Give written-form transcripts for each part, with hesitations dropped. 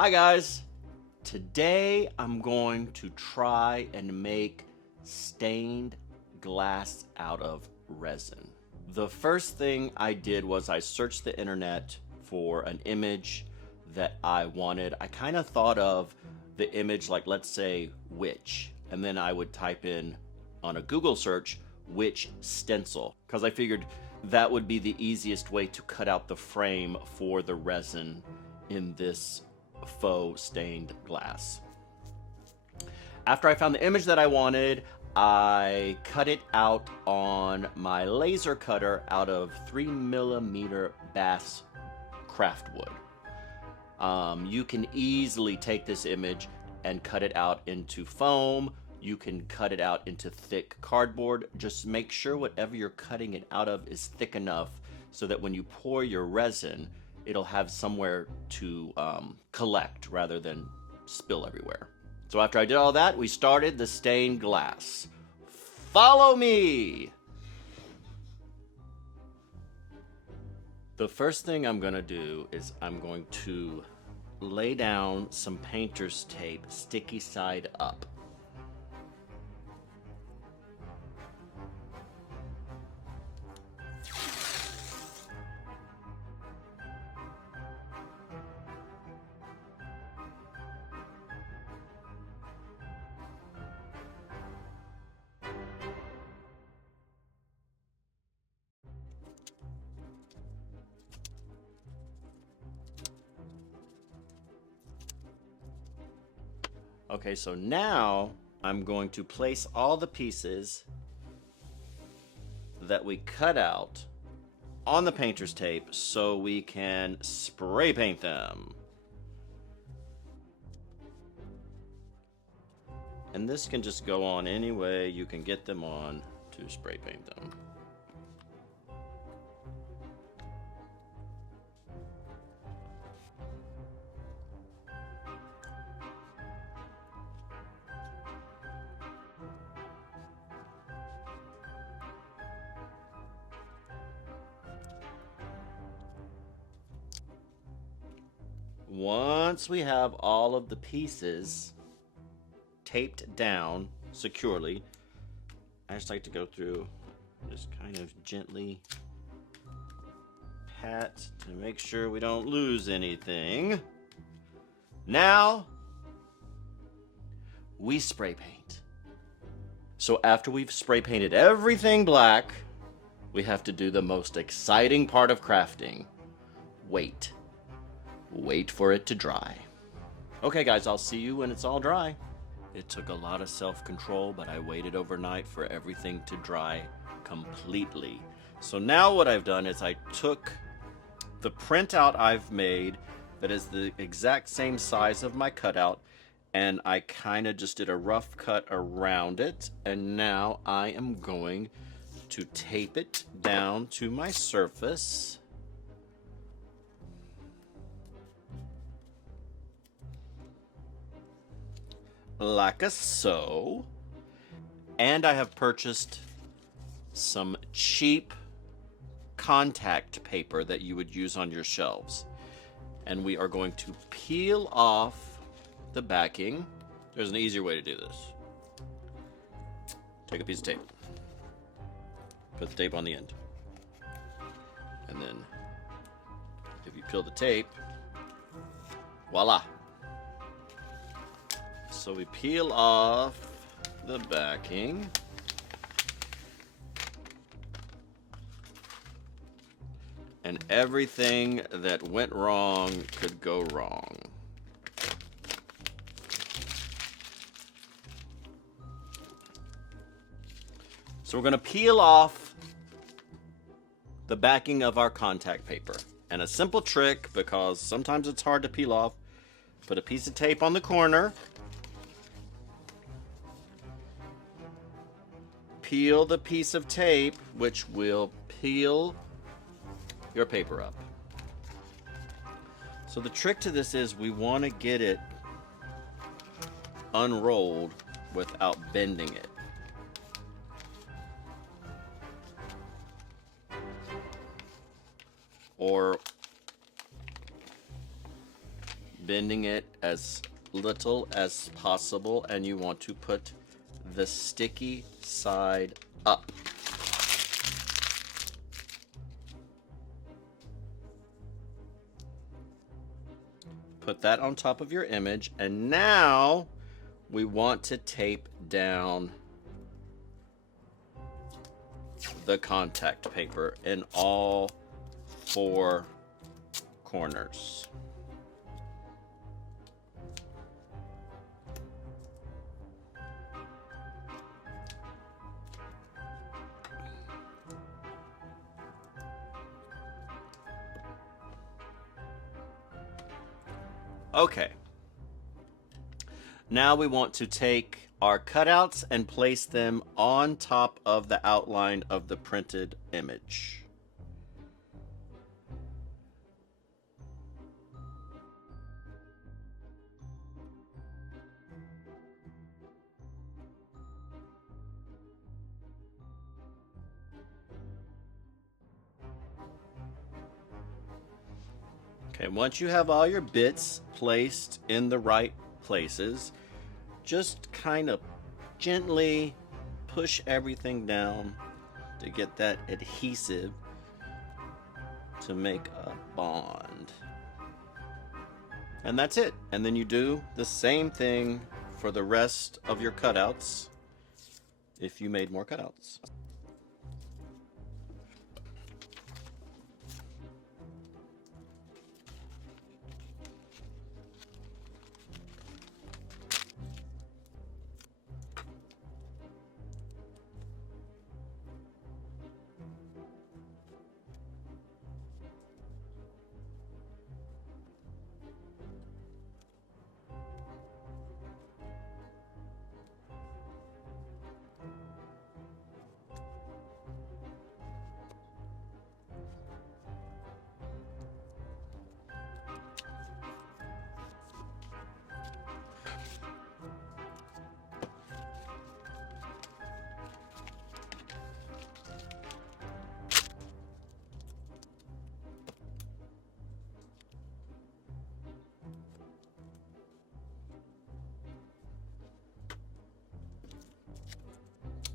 Hi guys! Today I'm going to try and make stained glass out of resin. The first thing I did was I searched the internet for an image that I wanted. I kind of thought of the image like, let's say, witch, and then I would type in on a Google search, witch stencil, because I figured that would be the easiest way to cut out the frame for the resin in this faux stained glass. After I found the image that I wanted, I cut it out on my laser cutter out of 3mm bass craft wood. You can easily take this image and cut it out into foam. You can cut it out into thick cardboard. Just make sure whatever you're cutting it out of is thick enough so that when you pour your resin, it'll have somewhere to collect rather than spill everywhere. So after I did all that, we started the stained glass. Follow me! The first thing I'm gonna do is I'm going to lay down some painter's tape sticky side up. Okay, so now I'm going to place all the pieces that we cut out on the painter's tape so we can spray paint them. And this can just go on any way you can get them on to spray paint them. Once we have all of the pieces taped down securely, I just like to go through, just kind of gently pat to make sure we don't lose anything. Now, we spray paint. So after we've spray painted everything black, we have to do the most exciting part of crafting. Wait. Wait for it to dry. Okay guys, I'll see you when it's all dry. It took a lot of self-control, but I waited overnight for everything to dry completely. So now what I've done is I took the printout I've made that is the exact same size of my cutout, and I kind of just did a rough cut around it, and now I am going to tape it down to my surface. Like so. And I have purchased some cheap contact paper that you would use on your shelves. And we are going to peel off the backing. There's an easier way to do this. Take a piece of tape. Put the tape on the end. And then if you peel the tape, voila. So we peel off the backing. And everything that went wrong could go wrong. So we're going to peel off the backing of our contact paper. And a simple trick, because sometimes it's hard to peel off, put a piece of tape on the corner. Peel the piece of tape, which will peel your paper up. So the trick to this is we want to get it unrolled without bending it. Or bending it as little as possible, and you want to put the sticky side up. Put that on top of your image, and now we want to tape down the contact paper in all 4 corners. Okay. Now we want to take our cutouts and place them on top of the outline of the printed image. Okay, once you have all your bits placed in the right places, just kind of gently push everything down to get that adhesive to make a bond. And that's it. And then you do the same thing for the rest of your cutouts if you made more cutouts.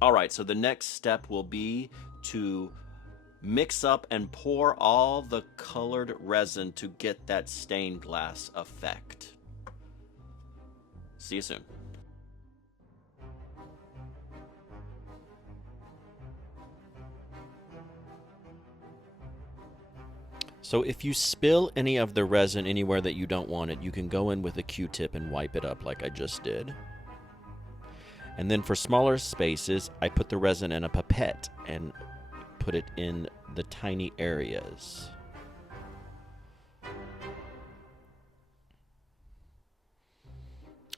All right, so the next step will be to mix up and pour all the colored resin to get that stained glass effect. See you soon. So if you spill any of the resin anywhere that you don't want it, you can go in with a Q-tip and wipe it up like I just did. And then for smaller spaces, I put the resin in a pipette and put it in the tiny areas.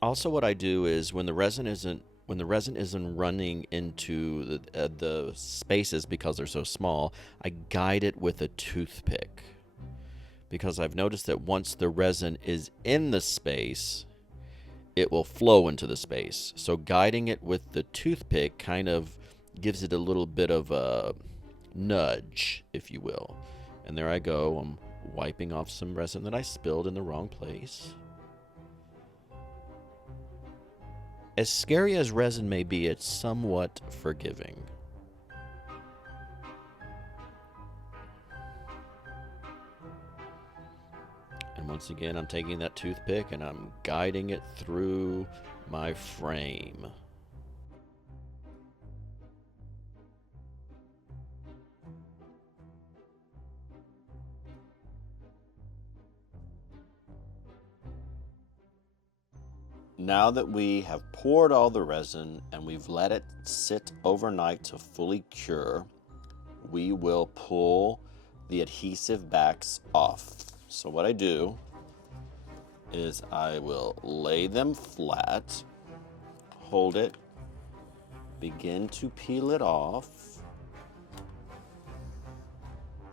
Also, what I do is when the resin isn't running into the spaces because they're so small, I guide it with a toothpick. Because I've noticed that once the resin is in the space, it will flow into the space. So guiding it with the toothpick kind of gives it a little bit of a nudge, if you will. And there I go. I'm wiping off some resin that I spilled in the wrong place. As scary as resin may be, it's somewhat forgiving. And once again, I'm taking that toothpick and I'm guiding it through my frame. Now that we have poured all the resin and we've let it sit overnight to fully cure, we will pull the adhesive backs off. So what I do is I will lay them flat, hold it, begin to peel it off,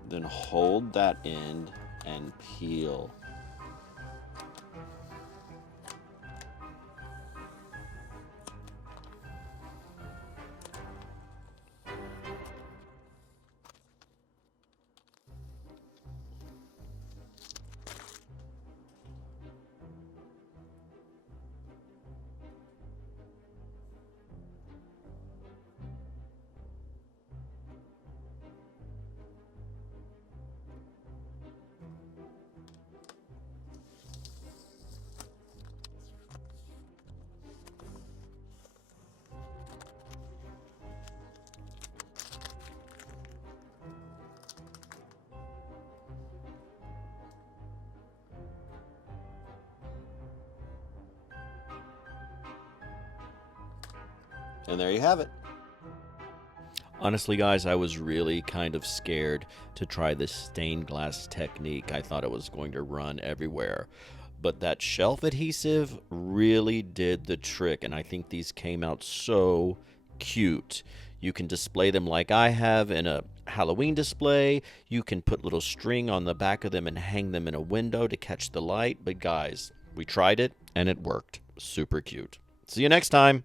then hold that end and peel. And there you have it. Honestly, guys, I was really kind of scared to try this stained glass technique. I thought it was going to run everywhere. But that shelf adhesive really did the trick, and I think these came out so cute. You can display them like I have in a Halloween display. You can put little string on the back of them and hang them in a window to catch the light. But guys, we tried it, and it worked. Super cute. See you next time.